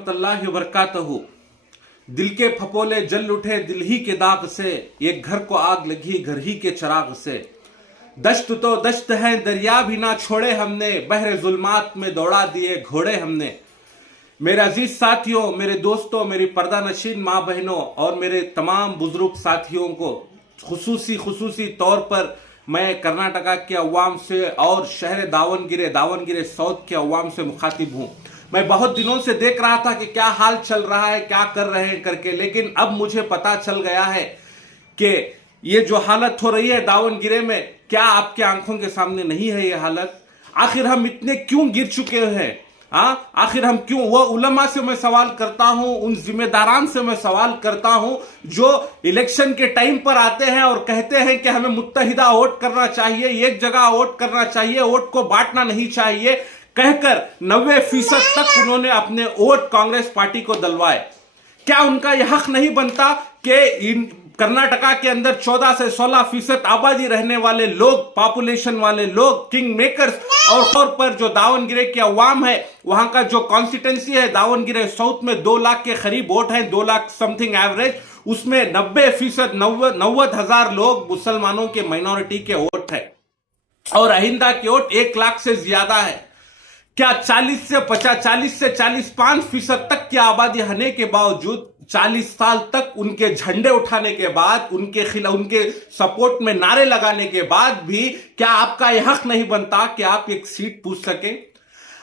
रहमतुल्लाहि व बरकातहू। दिल के फपोले जल उठे दिल ही के दाग से, एक घर को आग लगी घर ही के चिराग से। दश्त तो दश्त है दरिया भी ना छोड़े हमने, बहरे जुल्मात में दौड़ा दिए घोड़े हमने। मेरे अजीज साथियों, मेरे दोस्तों, मेरी पर्दा नशीन माँ बहनों और मेरे तमाम बुजुर्ग साथियों को खुसूसी तौर पर मैं कर्नाटका के अवाम से और शहर दावनगिरे साउथ के अवाम से मुखातिब हूँ। मैं बहुत दिनों से देख रहा था कि क्या हाल चल रहा है, क्या कर रहे हैं करके, लेकिन अब मुझे पता चल गया है कि ये जो हालत हो रही है दावनगिरे में, क्या आपके आंखों के सामने नहीं है ये हालत? आखिर हम इतने क्यों गिर चुके हैं? आखिर हम क्यों? वो उलमा से मैं सवाल करता हूं, उन जिम्मेदारान से मैं सवाल करता हूं जो इलेक्शन के टाइम पर आते हैं और कहते हैं कि हमें मुत्तहिदा वोट करना चाहिए, एक जगह वोट करना चाहिए, वोट को बांटना नहीं चाहिए, कहकर 90% तक उन्होंने अपने वोट कांग्रेस पार्टी को दलवाए। क्या उनका यह हक नहीं बनता कि इन कर्नाटका के अंदर 14 से 16% आबादी रहने वाले लोग, पॉपुलेशन वाले लोग, किंग मेकर्स और तौर पर जो दावनगिरे के अवाम है, वहां का जो कॉन्स्टिट्यूंसी है दावनगिरे साउथ में 2 लाख के करीब वोट हैं, 2 लाख समथिंग एवरेज, उसमें 90% 90,000 लोग मुसलमानों के माइनॉरिटी के वोट है और अहिंदा के वोट 1 लाख से ज्यादा है। क्या 40 से 45% तक की आबादी होने के बावजूद 40 साल तक उनके झंडे उठाने के बाद, उनके खिलाफ, उनके सपोर्ट में नारे लगाने के बाद भी क्या आपका यह हक नहीं बनता कि आप एक सीट पूछ सके?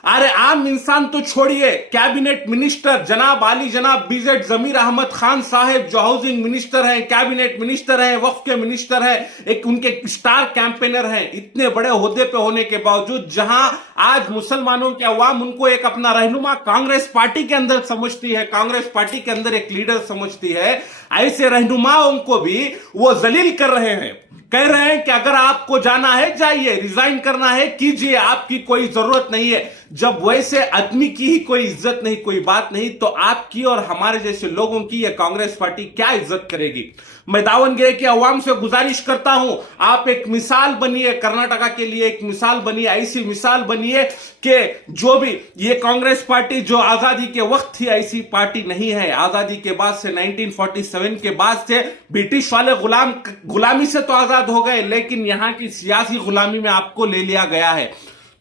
अरे आम इंसान तो छोड़िए, कैबिनेट मिनिस्टर जनाब बीजेड जमीर अहमद खान साहब जो हाउसिंग मिनिस्टर हैं, कैबिनेट मिनिस्टर हैं, वक्फ के मिनिस्टर हैं, एक उनके स्टार कैंपेनर हैं, इतने बड़े ओहदे पे होने के बावजूद जहां आज मुसलमानों के अवाम उनको एक अपना रहनुमा कांग्रेस पार्टी के अंदर समझती है, कांग्रेस पार्टी के अंदर एक लीडर समझती है, ऐसे रहनुमाओं को भी वो जलील कर रहे हैं। कह रहे हैं कि अगर आपको जाना है जाइए, रिजाइन करना है कीजिए, आपकी कोई जरूरत नहीं है। जब वैसे आदमी की ही कोई इज्जत नहीं, कोई बात नहीं, तो आपकी और हमारे जैसे लोगों की यह कांग्रेस पार्टी क्या इज्जत करेगी? मैं दावनगिरे के अवाम से गुजारिश करता हूं, आप एक मिसाल बनिए, कर्नाटका के लिए एक मिसाल बनिए, ऐसी मिसाल बनिए कि जो भी ये कांग्रेस पार्टी जो आजादी के वक्त थी ऐसी पार्टी नहीं है। आजादी के बाद से 1947 के बाद से ब्रिटिश वाले गुलामी से तो आजाद हो गए, लेकिन यहां की सियासी गुलामी में आपको ले लिया गया है।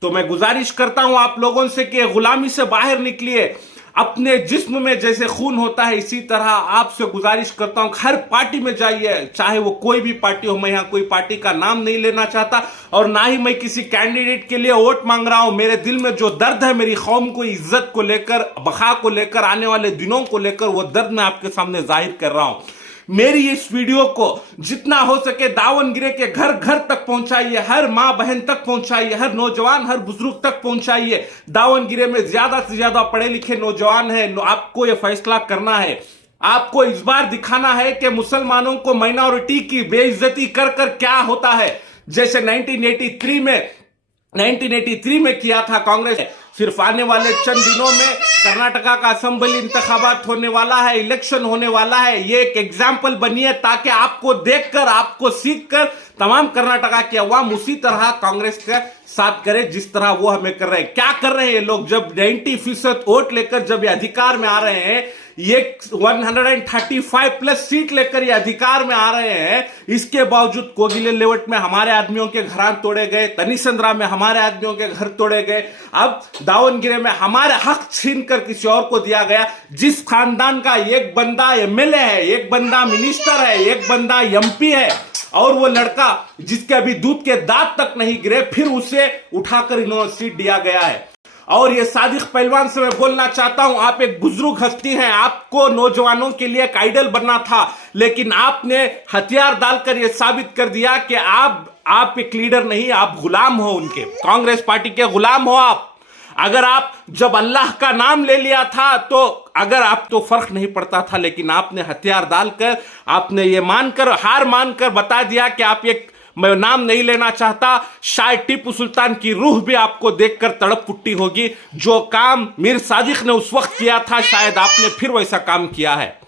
तो मैं गुजारिश करता हूं आप लोगों से कि गुलामी से बाहर निकलिए, अपने जिस्म में जैसे खून होता है इसी तरह आपसे गुजारिश करता हूं हर पार्टी में जाइए, चाहे वो कोई भी पार्टी हो। मैं यहां कोई पार्टी का नाम नहीं लेना चाहता और ना ही मैं किसी कैंडिडेट के लिए वोट मांग रहा हूं। मेरे दिल में जो दर्द है मेरी कौम को इज्जत को लेकर, बखा को लेकर, आने वाले दिनों को लेकर, वो दर्द मैं आपके सामने जाहिर कर रहा हूं। मेरी इस वीडियो को जितना हो सके दावनगिरे के घर घर तक पहुंचाइए, हर मां बहन तक पहुंचाइए, हर नौजवान, हर बुजुर्ग तक पहुंचाइए। दावनगिरे में ज्यादा से ज्यादा पढ़े लिखे नौजवान है, आपको यह फैसला करना है, आपको इस बार दिखाना है कि मुसलमानों को माइनॉरिटी की बेइज्जती कर कर क्या होता है। जैसे 1983 में किया था कांग्रेस। सिर्फ आने वाले चंद दिनों में कर्नाटका का असेंबली इंतखाबात होने वाला है, इलेक्शन होने वाला है। ये एक एग्जाम्पल बनिए ताकि आपको देखकर, आपको सीखकर तमाम कर्नाटका के अवाम उसी तरह कांग्रेस का साथ करे जिस तरह वो हमें कर रहे हैं। क्या कर रहे हैं लोग? जब 90% वोट लेकर जब ये अधिकार में आ रहे हैं, ये 135+ सीट लेकर ये अधिकार में आ रहे हैं, इसके बावजूद कोगिले लेवट में हमारे आदमियों के घर तोड़े गए, तनिसंद्रा में हमारे आदमियों के घर तोड़े गए, अब दावनगिरे में हमारे हक छीन कर किसी और को दिया गया। जिस खानदान का एक बंदा एमएलए है, एक बंदा मिनिस्टर है, एक बंदा एमपी है और वो लड़का जिसके अभी दूध के दांत तक नहीं गिरे, फिर उसे उठाकर इन्होंने सीट दिया गया है। और ये सादिक पहलवान से मैं बोलना चाहता हूं, आप एक बुजुर्ग हस्ती हैं, आपको नौजवानों के लिए एक आइडल बनना था, लेकिन आपने हथियार डालकर यह साबित कर दिया कि आप एक लीडर नहीं, आप गुलाम हो, उनके कांग्रेस पार्टी के गुलाम हो आप। अगर आप जब अल्लाह का नाम ले लिया था तो अगर आप तो फर्क नहीं पड़ता था, लेकिन आपने हथियार डालकर, आपने ये मानकर, हार मानकर बता दिया कि आप एक, मैं नाम नहीं लेना चाहता, शायद टीपू सुल्तान की रूह भी आपको देखकर तड़प उठती होगी। जो काम मीर सादिक ने उस वक्त किया था, शायद आपने फिर वैसा काम किया है।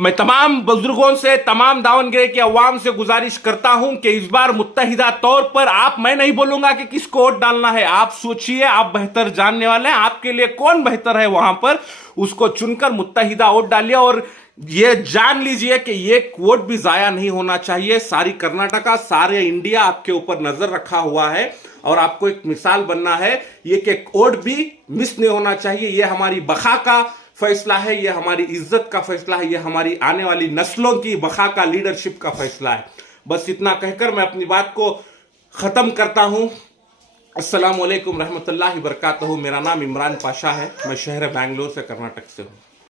मैं तमाम बुजुर्गों से, तमाम दावनगरे की अवाम से गुजारिश करता हूं कि इस बार मुत्तहिदा तौर पर मैं नहीं बोलूंगा कि किसको वोट डालना है, आप सोचिए, आप बेहतर जानने वाले हैं, आपके लिए कौन बेहतर है वहां पर, उसको चुनकर मुत्तहिदा वोट डालिए। और ये जान लीजिए कि ये वोट भी जाया नहीं होना चाहिए। सारी कर्नाटका, सारे इंडिया आपके ऊपर नजर रखा हुआ है और आपको एक मिसाल बनना है। ये कि वोट भी मिस नहीं होना चाहिए। ये हमारी बखा का फैसला है, ये हमारी इज्जत का फैसला है, ये हमारी आने वाली नस्लों की बखा का, लीडरशिप का फैसला है। बस इतना कहकर मैं अपनी बात को खत्म करता हूं। अस्सलाम वालेकुम रहमतुल्लाहि बरकातहू। मेरा नाम इमरान पाशा है, मैं शहर बेंगलोर से, कर्नाटक से हूं।